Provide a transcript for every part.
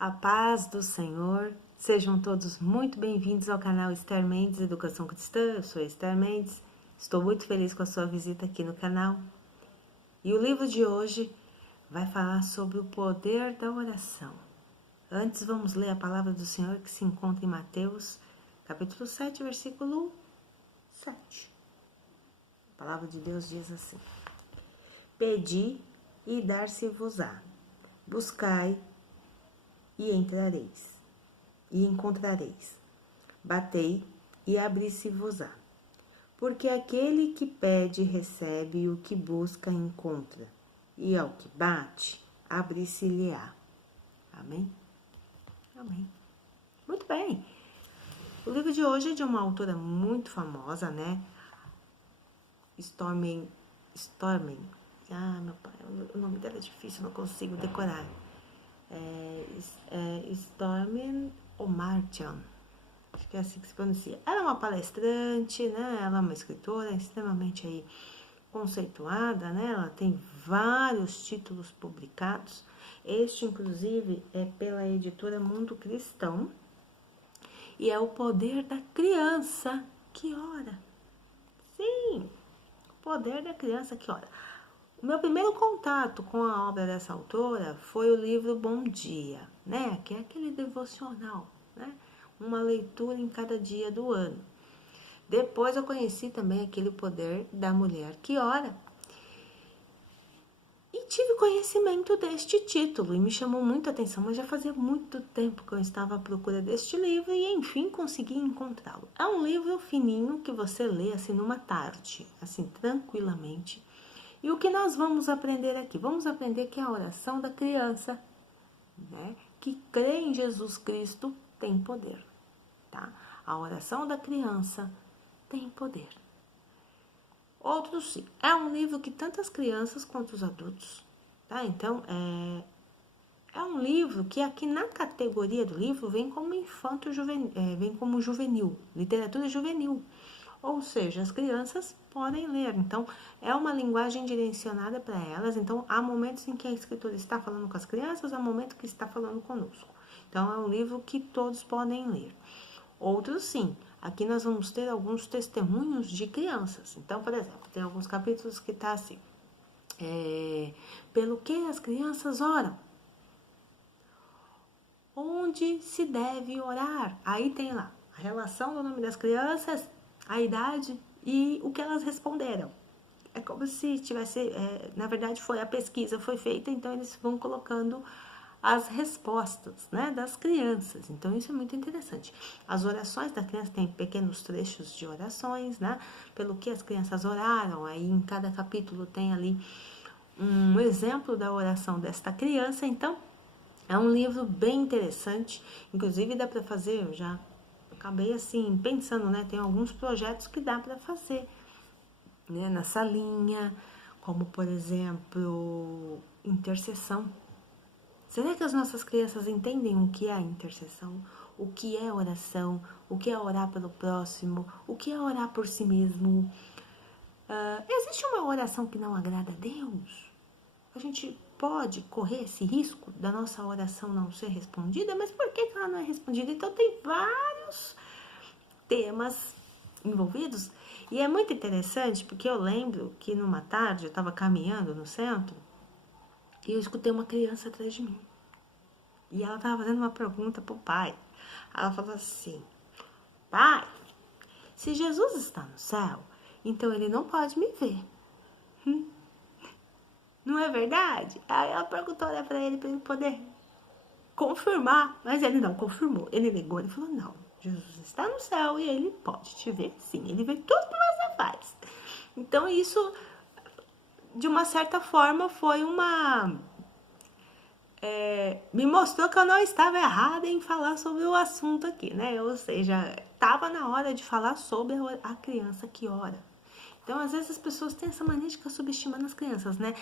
A paz do Senhor, sejam todos muito bem-vindos ao canal Esther Mendes Educação Cristã. Eu sou Esther Mendes, estou muito feliz com a sua visita aqui no canal. E o livro de hoje vai falar sobre o poder da oração. Antes vamos ler a palavra do Senhor que se encontra em Mateus, capítulo 7, versículo 7. A palavra de Deus diz assim: Pedi e dar-se-vos-á, buscai e entrareis, e encontrareis. Batei e abri-se-vos-á. Porque aquele que pede recebe, e o que busca encontra, e ao que bate, abri-se-lhe-á. Amém? Amém. Muito bem. O livro de hoje é de uma autora muito famosa, né? Stormin. Meu pai, o nome dela é difícil, não consigo decorar. Stormin Omartian, acho que é assim que se pronuncia. Ela é uma palestrante, né? Ela é uma escritora extremamente aí conceituada, né? Ela tem vários títulos publicados. Este, inclusive, é pela editora Mundo Cristão e é o poder da criança que ora. Sim, o poder da criança que ora. O meu primeiro contato com a obra dessa autora foi o livro Bom Dia, né? Que é aquele devocional, né? Uma leitura em cada dia do ano. Depois eu conheci também aquele poder da mulher que ora. E tive conhecimento deste título e me chamou muito a atenção, mas já fazia muito tempo que eu estava à procura deste livro e enfim consegui encontrá-lo. É um livro fininho que você lê assim numa tarde, assim tranquilamente. E o que nós vamos aprender aqui? Vamos aprender que a oração da criança, né, que crê em Jesus Cristo, tem poder, tá? A oração da criança tem poder. Outro sim, é um livro que tanto as crianças quanto os adultos, tá? Então, é um livro que aqui na categoria do livro vem como infanto-juvenil, vem como juvenil, literatura juvenil. Ou seja, as crianças podem ler. Então, é uma linguagem direcionada para elas. Então, há momentos em que a escritora está falando com as crianças, há momentos que está falando conosco. Então, é um livro que todos podem ler. Outros, sim. Aqui nós vamos ter alguns testemunhos de crianças. Então, por exemplo, tem alguns capítulos que está assim. Pelo que as crianças oram? Onde se deve orar? Aí tem lá a relação do nome das crianças, a idade e o que elas responderam. É como se tivesse, na verdade a pesquisa foi feita, então eles vão colocando as respostas, né, das crianças. Então isso é muito interessante. As orações da criança tem pequenos trechos de orações, né, pelo que as crianças oraram. Aí em cada capítulo tem ali um exemplo da oração desta criança. Então é um livro bem interessante, inclusive dá para fazer, eu já acabei assim pensando, né? Tem alguns projetos que dá para fazer, né? Nessa linha, como por exemplo, intercessão. Será que as nossas crianças entendem o que é a intercessão? O que é oração? O que é orar pelo próximo? O que é orar por si mesmo? Existe uma oração que não agrada a Deus? A gente pode correr esse risco da nossa oração não ser respondida, mas por que ela não é respondida? Então tem vários temas envolvidos e é muito interessante porque eu lembro que numa tarde eu estava caminhando no centro e eu escutei uma criança atrás de mim e ela estava fazendo uma pergunta pro pai. Ela falou assim: pai, se Jesus está no céu, então ele não pode me ver. Não é verdade? Aí ela perguntou para ele poder confirmar, mas ele não confirmou. Ele negou, ele falou: não, Jesus está no céu e ele pode te ver sim, ele vê tudo que você faz. Então isso, de uma certa forma, foi me mostrou que eu não estava errada em falar sobre o assunto aqui, né? Ou seja, estava na hora de falar sobre a criança que ora. Então, às vezes as pessoas têm essa mania de ficar subestimando as crianças, né?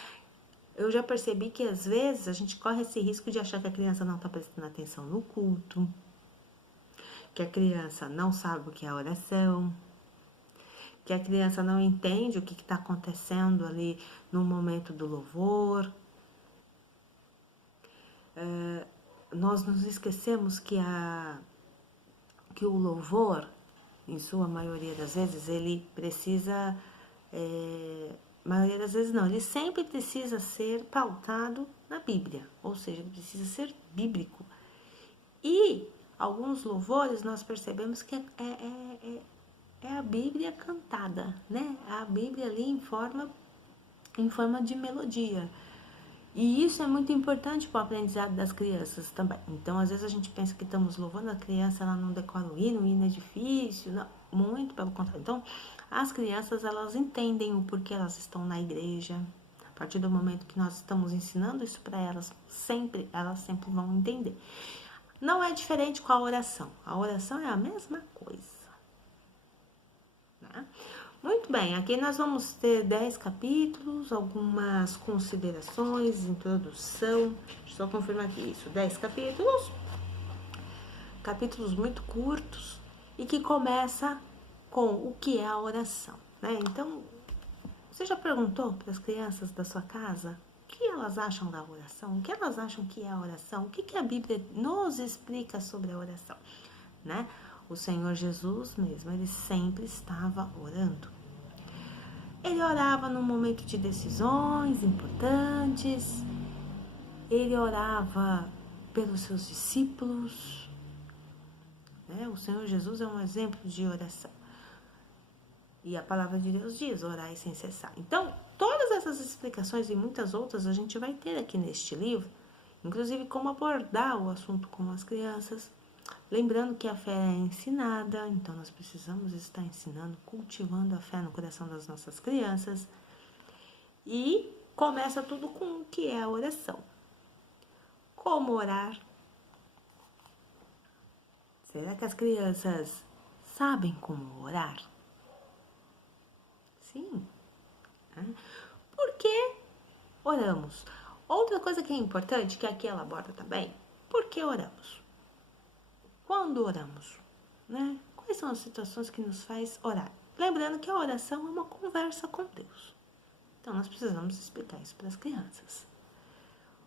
Eu já percebi que às vezes a gente corre esse risco de achar que a criança não está prestando atenção no culto, que a criança não sabe o que é oração, que a criança não entende o que está acontecendo ali no momento do louvor. nós nos esquecemos que o louvor, em sua maioria das vezes, ele precisa, maioria das vezes não, ele sempre precisa ser pautado na Bíblia, ou seja, ele precisa ser bíblico. E alguns louvores nós percebemos que é a Bíblia cantada, né? A Bíblia ali em forma de melodia. E isso é muito importante para o aprendizado das crianças também. Então, às vezes a gente pensa que estamos louvando a criança, ela não decora o hino é difícil, não, muito pelo contrário. Então, as crianças, elas entendem o porquê elas estão na igreja. A partir do momento que nós estamos ensinando isso para elas sempre vão entender. Não é diferente com a oração. A oração é a mesma coisa. Né? Muito bem, aqui nós vamos ter 10 capítulos, algumas considerações, introdução. Deixa eu só confirmar aqui isso. 10 capítulos, capítulos muito curtos e que começa com o que é a oração, né? Então, você já perguntou para as crianças da sua casa o que elas acham da oração? O que elas acham que é a oração? O que a Bíblia nos explica sobre a oração, né? O Senhor Jesus mesmo, ele sempre estava orando. Ele orava no momento de decisões importantes, ele orava pelos seus discípulos, né? O Senhor Jesus é um exemplo de oração. E a palavra de Deus diz, orai sem cessar. Então, todas essas explicações e muitas outras a gente vai ter aqui neste livro, inclusive como abordar o assunto com as crianças. Lembrando que a fé é ensinada, então nós precisamos estar ensinando, cultivando a fé no coração das nossas crianças. E começa tudo com o que é a oração. Como orar? Será que as crianças sabem como orar? Sim. Por que oramos? Outra coisa que é importante, que aqui ela aborda também, por que oramos? Quando oramos, né? Quais são as situações que nos faz orar? Lembrando que a oração é uma conversa com Deus. Então, nós precisamos explicar isso para as crianças.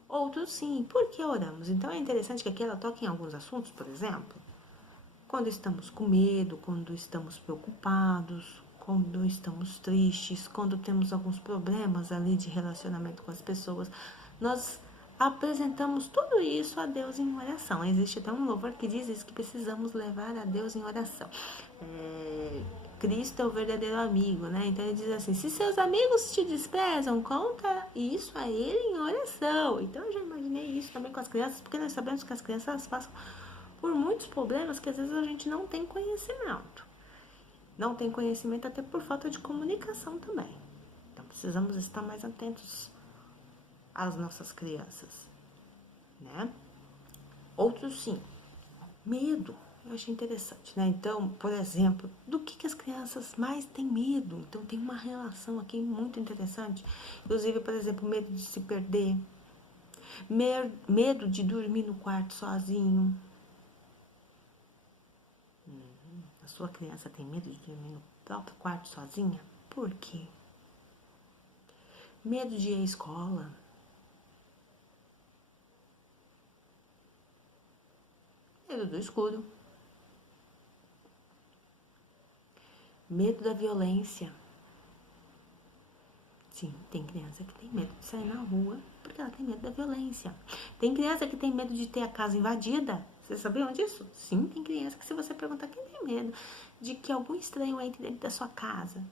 Outros, sim, por que oramos? Então, é interessante que aqui ela toque em alguns assuntos, por exemplo, quando estamos com medo, quando estamos preocupados, quando estamos tristes, quando temos alguns problemas ali de relacionamento com as pessoas, nós apresentamos tudo isso a Deus em oração. Existe até um louvor que diz isso, que precisamos levar a Deus em oração. Cristo é o verdadeiro amigo, né? Então ele diz assim, se seus amigos te desprezam, conta isso a ele em oração. Então eu já imaginei isso também com as crianças, porque nós sabemos que as crianças passam por muitos problemas que às vezes a gente não tem conhecimento. Não tem conhecimento até por falta de comunicação também. Então precisamos estar mais atentos às nossas crianças, né? Outros sim, medo, eu achei interessante, né? Então, por exemplo, do que as crianças mais têm medo? Então tem uma relação aqui muito interessante, inclusive, por exemplo, medo de se perder, medo de dormir no quarto sozinho. A sua criança tem medo de dormir no próprio quarto sozinha? Por quê? Medo de ir à escola. Medo do escuro. Medo da violência. Sim, tem criança que tem medo de sair na rua porque ela tem medo da violência. Tem criança que tem medo de ter a casa invadida. Vocês sabiam disso? Sim, tem criança que, se você perguntar, quem tem medo de que algum estranho entre dentro da sua casa?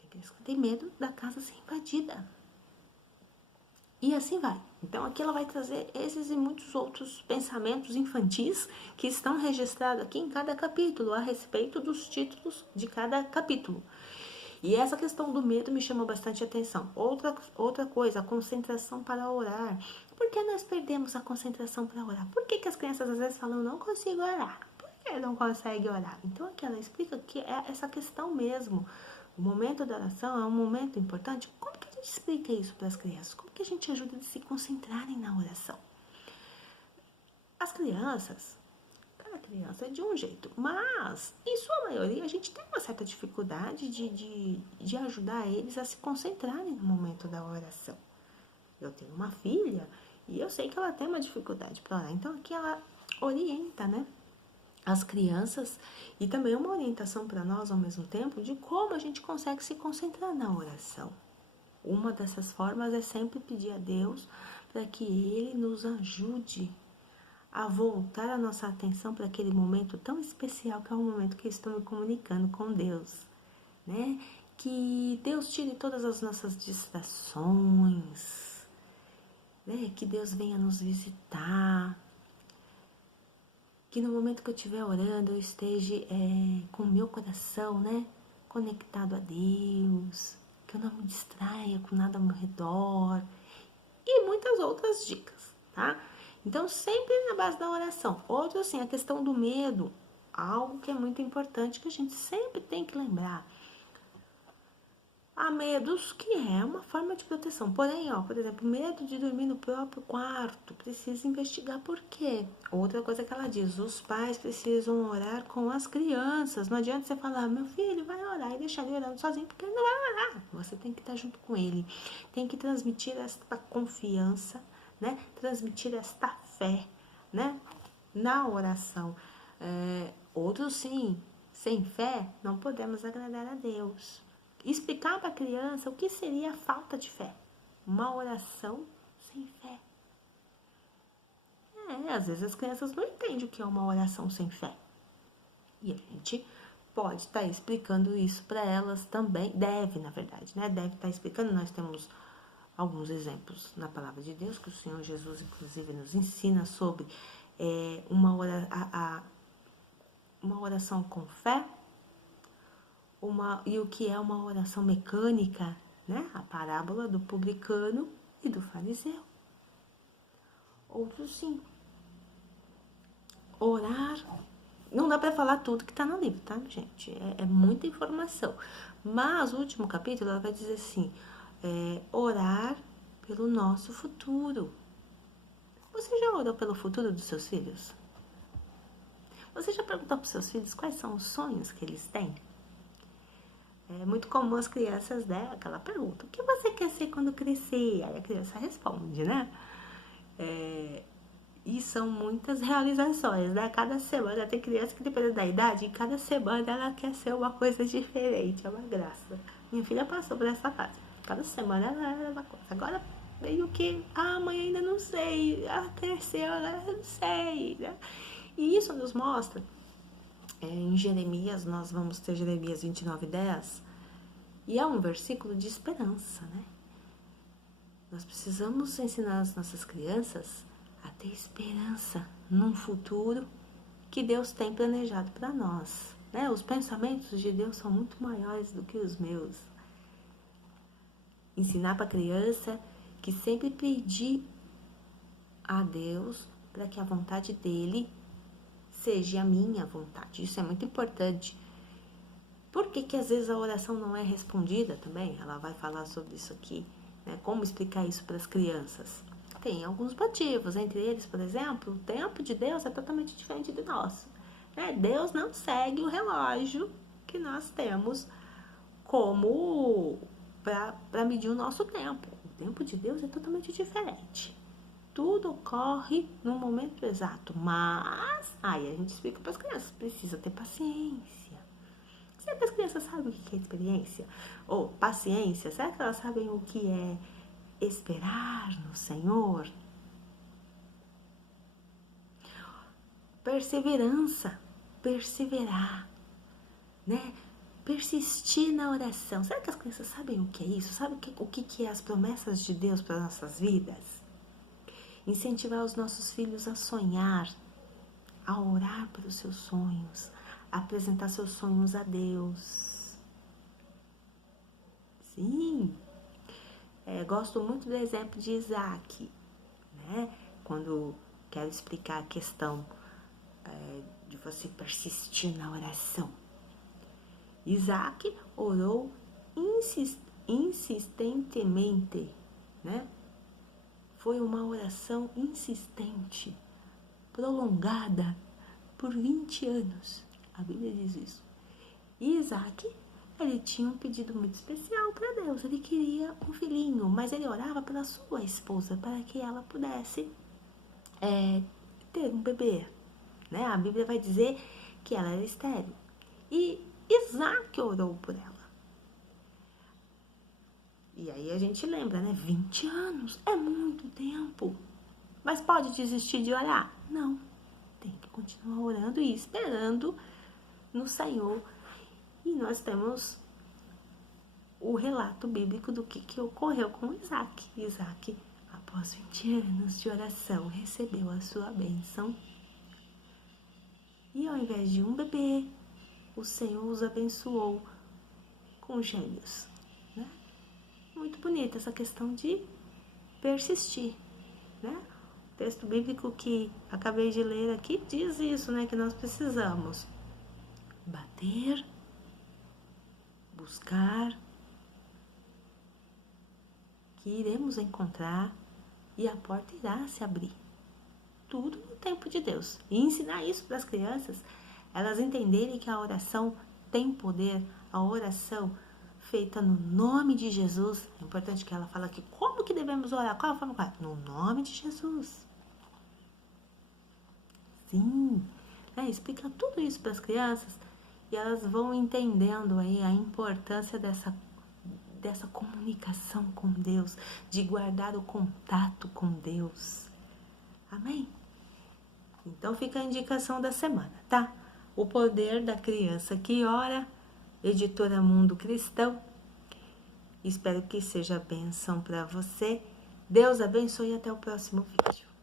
Tem criança que tem medo da casa ser invadida. E assim vai. Então aqui ela vai trazer esses e muitos outros pensamentos infantis que estão registrados aqui em cada capítulo, a respeito dos títulos de cada capítulo. E essa questão do medo me chamou bastante atenção. Outra coisa, a concentração para orar. Por que nós perdemos a concentração para orar? Por que as crianças às vezes falam, não consigo orar? Por que não consegue orar? Então aqui ela explica que é essa questão mesmo. O momento da oração é um momento importante. Como que a gente explica isso para as crianças? Como que a gente ajuda eles a se concentrarem na oração? As crianças, cada criança é de um jeito, mas em sua maioria a gente tem uma certa dificuldade de ajudar eles a se concentrarem no momento da oração. Eu tenho uma filha E eu sei que ela tem uma dificuldade para orar. Então aqui ela orienta, né, as crianças, e também uma orientação para nós ao mesmo tempo de como a gente consegue se concentrar na oração. Uma dessas formas é sempre pedir a Deus para que Ele nos ajude a voltar a nossa atenção para aquele momento tão especial que é o momento que eu estou me comunicando com Deus, né? Que Deus tire todas as nossas distrações, né? Que Deus venha nos visitar, que no momento que eu estiver orando eu esteja com o meu coração, né, conectado a Deus, que eu não me distraia com nada ao meu redor e muitas outras dicas, tá? Então sempre na base da oração. Outro assim, a questão do medo, algo que é muito importante que a gente sempre tem que lembrar. Há medos que é uma forma de proteção. Porém, por exemplo, medo de dormir no próprio quarto, precisa investigar por quê. Outra coisa que ela diz, os pais precisam orar com as crianças. Não adianta você falar, meu filho vai orar e deixar ele orando sozinho, porque ele não vai orar. Você tem que estar junto com ele. Tem que transmitir esta confiança, né? Transmitir esta fé, né? Na oração. Outros sim, sem fé, não podemos agradar a Deus. Explicar para a criança o que seria a falta de fé. Uma oração sem fé. Às vezes as crianças não entendem o que é uma oração sem fé. E a gente pode estar explicando isso para elas também. Deve, na verdade, né? Deve estar explicando. Nós temos alguns exemplos na palavra de Deus, que o Senhor Jesus, inclusive, nos ensina sobre uma oração com fé. E o que é uma oração mecânica, né? A parábola do publicano e do fariseu. Outros sim. Orar, não dá para falar tudo que está no livro, tá, gente? É muita informação. Mas o último capítulo ela vai dizer assim, orar pelo nosso futuro. Você já orou pelo futuro dos seus filhos? Você já perguntou para os seus filhos quais são os sonhos que eles têm? É muito comum as crianças, né, aquela pergunta, o que você quer ser quando crescer? Aí a criança responde, né? E são muitas realizações, né? Cada semana tem criança que, dependendo da idade, cada semana ela quer ser uma coisa diferente, é uma graça. Minha filha passou por essa fase. Cada semana ela era uma coisa. Agora meio que, mãe, ainda não sei, ela cresceu, ela não sei, né? E isso nos mostra, em Jeremias, nós vamos ter Jeremias 29:10, e é um versículo de esperança, né? Nós precisamos ensinar as nossas crianças a ter esperança num futuro que Deus tem planejado para nós, né? Os pensamentos de Deus são muito maiores do que os meus. Ensinar para a criança que sempre pedir a Deus para que a vontade dele seja a minha vontade. Isso é muito importante. Por que às vezes a oração não é respondida também? Ela vai falar sobre isso aqui, né? Como explicar isso para as crianças? Tem alguns motivos, entre eles, por exemplo, o tempo de Deus é totalmente diferente do nosso, né? Deus não segue o relógio que nós temos como para medir o nosso tempo. O tempo de Deus é totalmente diferente. Tudo ocorre no momento exato, mas aí a gente explica para as crianças, precisa ter paciência. Será que as crianças sabem o que é experiência? Ou paciência? Será que elas sabem o que é esperar no Senhor? Perseverança, perseverar, né? Persistir na oração. Será que as crianças sabem o que é isso? Sabem o que é as promessas de Deus para nossas vidas? Incentivar os nossos filhos a sonhar, a orar pelos seus sonhos, a apresentar seus sonhos a Deus. Sim, gosto muito do exemplo de Isaac, né? Quando quero explicar a questão de você persistir na oração. Isaac orou insistentemente, né? Foi uma oração insistente, prolongada por 20 anos. A Bíblia diz isso. E Isaac ele tinha um pedido muito especial para Deus. Ele queria um filhinho, mas ele orava pela sua esposa para que ela pudesse ter um bebê, né? A Bíblia vai dizer que ela era estéril. E Isaac orou por ela. E aí a gente lembra, né? 20 anos é muito tempo. Mas pode desistir de orar? Não. Tem que continuar orando e esperando no Senhor. E nós temos o relato bíblico do que ocorreu com Isaac. Isaac, após 20 anos de oração, recebeu a sua bênção. E ao invés de um bebê, o Senhor os abençoou com gêmeos, né? Muito bonita essa questão de persistir, né? O texto bíblico que acabei de ler aqui diz isso, né? Que nós precisamos bater, buscar, que iremos encontrar e a porta irá se abrir. Tudo no tempo de Deus. E ensinar isso para as crianças, elas entenderem que a oração tem poder, a oração feita no nome de Jesus. É importante que ela fale aqui como que devemos orar, qual a forma? No nome de Jesus. Sim, explica tudo isso para as crianças e elas vão entendendo aí a importância dessa comunicação com Deus, de guardar o contato com Deus. Amém? Então fica a indicação da semana, tá? O Poder da Criança que Ora, editora Mundo Cristão. Espero que seja bênção para você. Deus abençoe e até o próximo vídeo.